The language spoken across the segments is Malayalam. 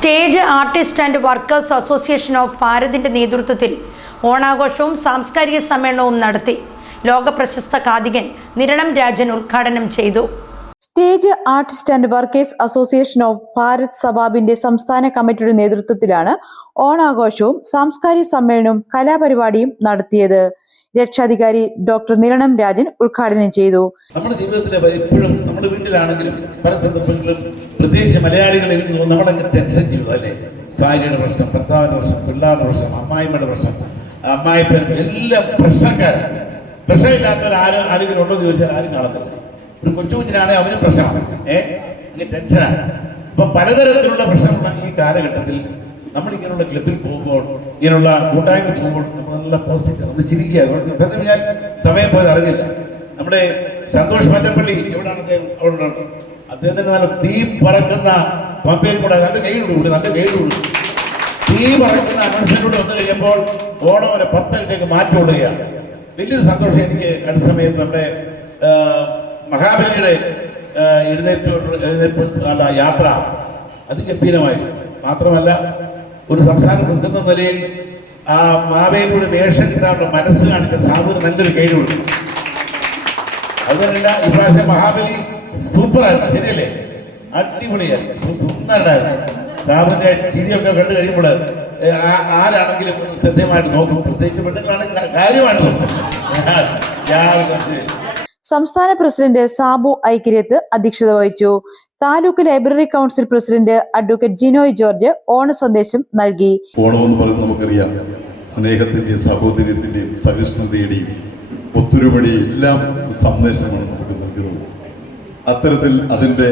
Stage artist and workers association of ഭാരതിൻ്റെ നേതൃത്വത്തിൽ ഓണാഘോഷവും സാംസ്കാരിക സമ്മേളനവും നടത്തി. ലോക പ്രശസ്ത കാതികൻ നിരണം രാജൻ ഉദ്ഘാടനം ചെയ്തു. Stage artist and workers association of Bharat സഭാബിന്റെ സംസ്ഥാന കമ്മിറ്റിയുടെ നേതൃത്വത്തിലാണ് ഓണാഘോഷവും സാംസ്കാരിക സമ്മേളനവും കലാപരിപാടിയും നടത്തിയത്. രക്ഷാധികാരി ഡോക്ടർ നിരണം രാജൻ ഉദ്ഘാടനം ചെയ്തു. നമ്മുടെ ജീവിതത്തിലെ എപ്പോഴും നമ്മുടെ വീട്ടിലാണെങ്കിലും പല സന്ദർഭങ്ങളിലും പ്രത്യേകിച്ച് മലയാളികളിൽ നമ്മളങ്ങ് ടെൻഷൻ ജീവിതം അല്ലേ. ഭാര്യയുടെ പ്രശ്നം, ഭർത്താവിൻ്റെ പ്രശ്നം, പിള്ളേരുടെ പ്രശ്നം, അമ്മായിമ്മയുടെ പ്രശ്നം, അമ്മായിപ്പൻ എല്ലാം പ്രശ്നക്കാരാണ്. പ്രശ്നമില്ലാത്തവർ ആരെങ്കിലും ഉണ്ടോ എന്ന് ചോദിച്ചാൽ ആരും കാണത്തില്ല. ഒരു കൊച്ചു കുഞ്ഞിനാണെങ്കിൽ അവനും പ്രശ്നമാണ്, ഇങ്ങനെ ടെൻഷനാണ്. ഇപ്പം പലതരത്തിലുള്ള പ്രശ്നമുള്ള ഈ കാലഘട്ടത്തിൽ നമ്മളിങ്ങനെയുള്ള ക്ലബിൽ പോകുമ്പോൾ, ഇങ്ങനെയുള്ള കൂട്ടായ്മ പോകുമ്പോൾ നമ്മൾ നല്ല പോസിറ്റീവ്, നമ്മൾ ചിരിക്കുക. സത്യം ഞാൻ സമയം പോയത് അറിഞ്ഞില്ല. നമ്മുടെ സന്തോഷ് മല്ലപ്പള്ളി എവിടെയാണ് അദ്ദേഹം? അവിടെ അദ്ദേഹത്തിന് നല്ല തീ പറക്കുന്ന പമ്പയിൽ കൂടെ നല്ല കൈയിടുകൂടി, തീ പറക്കുന്ന മനുഷ്യനോട് വന്നു കഴിഞ്ഞപ്പോൾ ഓണം വരെ 10 മിനിറ്റേക്ക് മാറ്റമുള്ളുകയാണ്. വലിയൊരു സന്തോഷം എനിക്ക്. അടുത്ത സമയത്ത് നമ്മുടെ മഹാബലിയുടെ എഴുന്നേൽപ്പ് അല്ല യാത്ര അതിഗംഭീരമായി. മാത്രമല്ല ഒരു സംസ്ഥാന പ്രസിഡന്റ് എന്ന നിലയിൽ ആ മാവേലിയുടെ വേഷം കിട്ടാനുള്ള മനസ്സ് കാണിച്ച സാബുവിന് നല്ലൊരു കൈ കൊടുക്കും. അതുതന്നെയല്ല, ഇപ്രാവശ്യം മഹാബലി സൂപ്പറായിരുന്നു, ശരിയല്ലേ? അടിപൊളിയായി, സുന്ദരനായിരുന്നു. സാബുവിന്റെ ചിരിയൊക്കെ കണ്ടു കഴിയുമ്പോൾ ആരാണെങ്കിലും ശ്രദ്ധേയമായിട്ട് നോക്കും. പ്രത്യേകിച്ച് പെണ്ണുങ്ങളാണ് കാര്യമായിട്ട് നോക്കും. സംസ്ഥാന പ്രസിഡന്റ് സാബു ഐക്യരത്ത് അധ്യക്ഷത വഹിച്ചു. Taluk library council president advocate Jinoy George ഓണ സന്ദേശം നൽകി. ഓണം എന്ന് പറയുന്നത് നമുക്കറിയാം, സ്നേഹത്തിന്റെയും സഹോദര്യത്തിന്റെയും സഹിഷ്ണുതയുടെയും ഒത്തൊരുമയുടെയും എല്ലാം സന്ദേശമാണ് നമുക്ക് നൽകുന്നത്. അത്തരത്തിൽ അതിന്റെ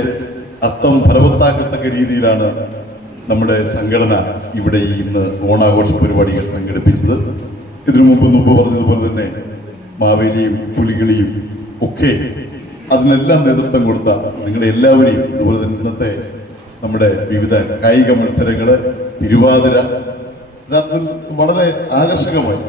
അർത്ഥം ഫലവത്താക്കത്തക്ക രീതിയിലാണ് നമ്മുടെ സംഘടന ഇവിടെ ഇന്ന് ഓണാഘോഷ പരിപാടികൾ സംഘടിപ്പിച്ചത്. ഇതിനു മുമ്പ് പറഞ്ഞതുപോലെ തന്നെ മാവേലിയും പുലികളിയും ഒക്കെ അതിനെല്ലാം നേതൃത്വം കൊടുത്ത നിങ്ങളെ എല്ലാവരെയും, അതുപോലെ തന്നെ ഇന്നത്തെ നമ്മുടെ വിവിധ കായിക മത്സരങ്ങള്, തിരുവാതിര, വളരെ ആകർഷകമായി.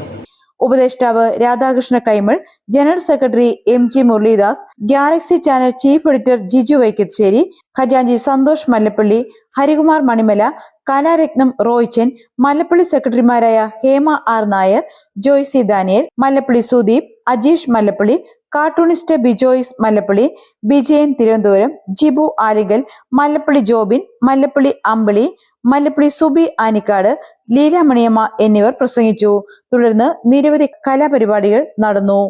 ഉപദേഷ്ടാവ് Radhakrishna Kaimal, general secretary MG Muraleedas, Galaxy channel chief editor Jiju Vaikathesseri, ഖജാൻജി സന്തോഷ് മല്ലപ്പള്ളി, ഹരികുമാർ മണിമല, കലാരത്നം റോയ്ച്ചൻ, മല്ലപ്പള്ളി സെക്രട്ടറിമാരായ ഹേമ R നായർ, ജോയ്സി ദാനിയേൽ, മല്ലപ്പള്ളി സുദീപ്, അജീഷ് മല്ലപ്പള്ളി, കാർട്ടൂണിസ്റ്റ് ബിജോയ്സ് മല്ലപ്പള്ളി, വിജയൻ തിരുവനന്തപുരം, ജിബു ആലിങ്കൽ, മല്ലപ്പള്ളി ജോബിൻ, മല്ലപ്പള്ളി അമ്പിളി, മല്ലപ്പള്ളി സുബി ആനിക്കാട്, ലീലാമണിയമ്മ എന്നിവർ പ്രസംഗിച്ചു. തുടർന്ന് നിരവധി കലാപരിപാടികൾ നടന്നു.